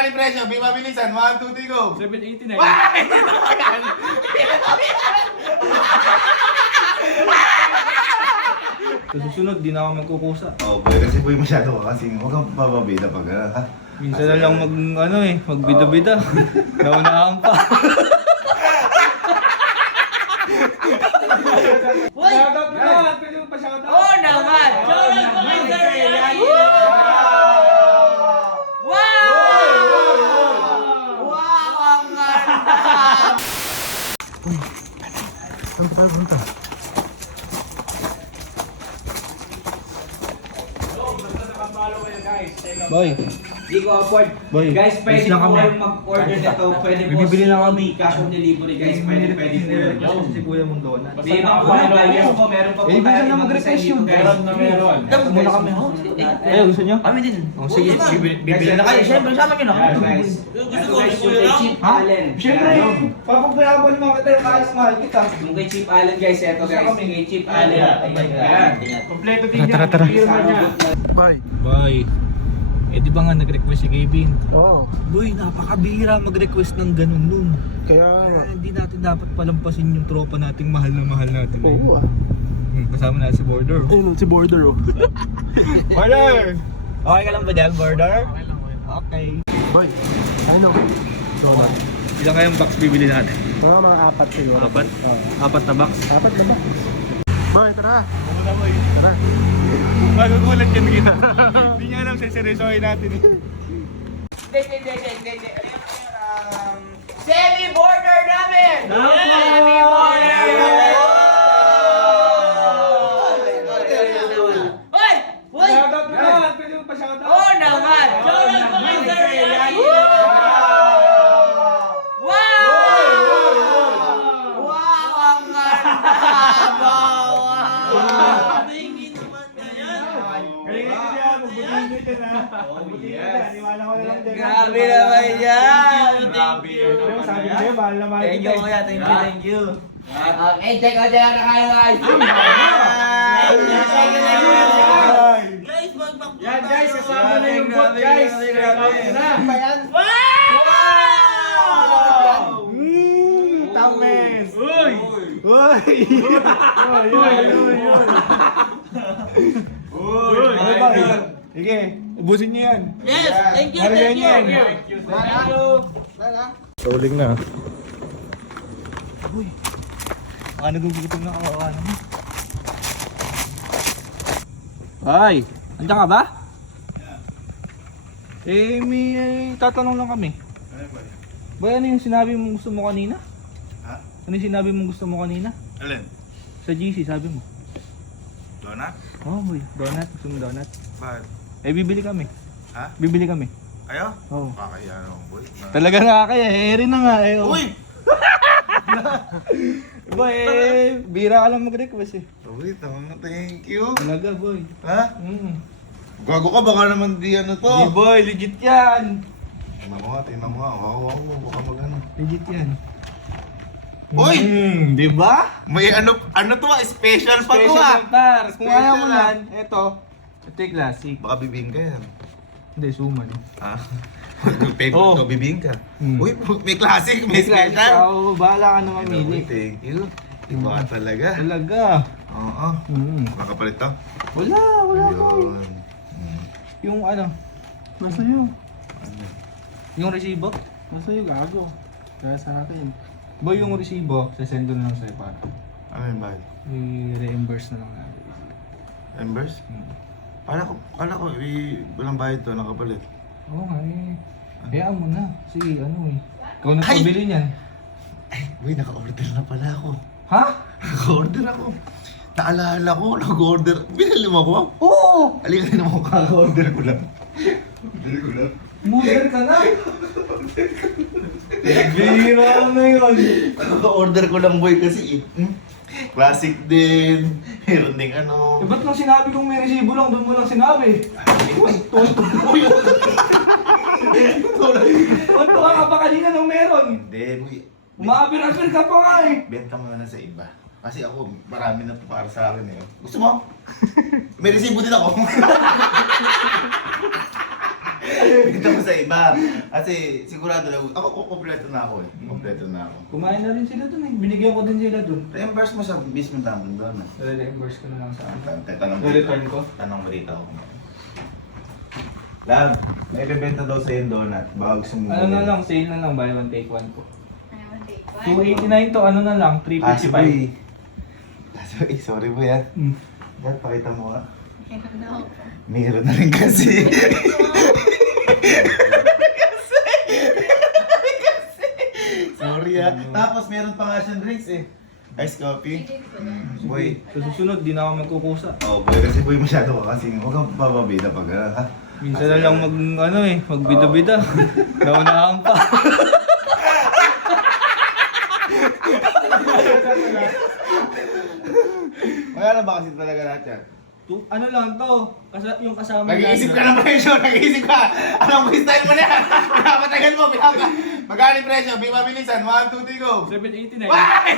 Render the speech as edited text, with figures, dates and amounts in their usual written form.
Magkano yung presyo? Mabilisan. 1, 2, 3, go! 789. Sa susunod, di na ako magkukusa. Oh, boy, kasi boy masyado ka kasi huwag kang pababida pag ha? Minsan na lang magbida-bida. Naunahan pa. Uy! Shoutout mo naman! Pwede mo pa shoutout? Oo naman! Shoutout po kay Sir Ryan! Wow! Wow! Ang ganda! Saan tayo punta? Boy, Hindi ko afford. Boy, Guys, ayos pwede lang po kami. kayong mag-order nito. Pwede po Bibili lang kami. cash on delivery guys. Pwede po yun. si Kuya mong donut. May ibang po yung guys po. Meron pa po Eh, minsan tayo na ibang mag-request design yun. dito, guys. Meron na meron. Ito muna kami. Eh, gusto nyo? Kami din. Oh, sige, bibili na kayo. Siyempre, sama nyo na kami. Guys, ito guys yung kay Chip Ha? Allen. Siyempre, papagpayabon mo kita yung mahal kita. Yung kay Chip Allen guys. Ito guys. Yung kay Chip Allen. Ayan. Kompleto din yan. Tara. Bye! Bye. Eh di ba nga nag-request si Kevin? Oo. Boy, napakabihira mag-request ng ganun nun. Kaya nga. Hindi natin dapat palampasin yung tropa nating mahal na mahal natin. Oo ah. Kasama na si Border. Ayun si Border oh. Border! Okay ka lang ba dyan, Border? Okay. Boy, ano? Ilang kayong box bibili natin? Mga 4 siguro. Apat? Oo. Apat na box? 4 na ba? Boy, tara. Muna boy. Tara. Magugulat yan kita. Hindi niya alam seryosohin natin eh. Hindi. Semi-border namin! Semi-border! Hoy! Hoy! Shoutout mo naman! Pwede mo pa shoutout? Oo naman! Shoutout po kay Sir Ryan! Wow! Wow! Ang ganda! Wow! Tingin naman na yan! Galing-galing niya, magbutihin ka na. Magbutihin ka na, aniwala ko na lang din. Grabe naman yan! Grabe yun. Yung sabi ko sa'yo, mahal na mahal Thank kita you, eh. kuya. Thank you. Okay, check out na kayo, guys. Guys, Yan guys, kasama na yung bot guys. Wow! Tames! Uy! Uy! Uy! Ano ba yun? Sige, ubusin niyo yan. Yes, thank you, Marihan thank you. yan. Tuling na. Uy! Baka nagugutom na kawawa naman. Ay! Andiyan ka ba? Eh, may tatanong lang kami. Boy, ano yung sinabi mong gusto mo kanina? Ha? Ano yung sinabi mong gusto mo kanina? Alin? Sa GC, sabi mo. Donut? Oh, boy. Donut. Gusto mo donut? Bakit? Eh, bibili kami. Ha? Bibili kami. Ayo? Oo. Kakaya naman boy. Talaga nga kaya, eh rin na nga eh. Oh. Uy! Boy, eh, bira ka lang mag-request eh. Uy, thank you. Talaga, boy. Ha? Gago ka, baka naman di ano to. Di boy, legit yan. Tingnan mo nga. Wow, baka magano. Legit yan. Uy! Di ba? May ano to special pa to Special Tars. Kung Special ayaw mo ah. yan, eto. Ito yung classic. Baka bibingka yan. Hindi, suman. Ah. Favorite Oh. to, bibingka. Hmm. Uy, may classic, may classic. special. Oo, bahala ka na mamili. Thank you. Iba ka talaga. Talaga. Oo. Makapalit to? Wala boy. Yun. Yung ano, Nasa iyo. yung resibo. Nasa iyo gago. Kaya sa akin. Boy, yung resibo, sasend ko na lang sa'yo para Ano yung bayad? i-reimburse na lang natin. Embers? Kala ko, walang bayad to, nakapalit. Oo nga eh. Hayaan mo na. Sige, ano eh. Ikaw na pabili niyan. Uy, naka-order na pala ako. Ha? Naka-order ako. Naalala ko, nag-order. Binili mo ako? Oo! Halika na mo, kaka-order ko lang. Order ko lang. Mother ka na! Bihira na yun. Kaka-order ko lang boy kasi classic din. Meron ding ano. Eh, ba't nung sinabi kong may resibo lang, doon mo lang sinabi? Uy, uy. Tuntua ka pa kanina nung meron. Hindi, boy. Umaapir-apir ka pa nga eh. Benta mo na sa iba. Kasi ako, marami na para sa akin eh. Gusto mo? May resibo din ako. Benta mo sa iba. Kasi sigurado na, ako kompleto na ako eh. Kompleto na ako. Kumain na rin sila dun eh. Binigyan ko din sila dun. Reimburse mo sa mismo damon doon. Reimburse ko na lang sa akin. Tanong Return ko? Tanong balita ko. Love, may bebenta daw sa yung donut. Baka gusto mo. Ano na lang, sale na lang, buy one take one po. Ayaw, take one. 289 to, ano na lang, Ah, si 355. Boy. Sorry Boy ah. Hmm. Dad, pakita mo ah. Meron na ako. Meron na rin kasi. Sorry ah. Tapos meron pa nga siyang drinks eh. Ice coffee. Hindi ko na. Boy. Sa susunod, di na ako magkukusa. Oh boy, kasi boy masyado ka kasi huwag kang papabida pag ha. Minsan na lang magbida-bida. Naunahan pa. Magkano ba kasi talaga lahat yan? Ano lang to, yung kasama Nag-iisip ka ng presyo, nag-iisip ka. Anong freestyle mo na yan? Pinapatagal mo, pinaka. Magkano yung presyo? Mabilisan, 1, 2, 3, go! 789. Why?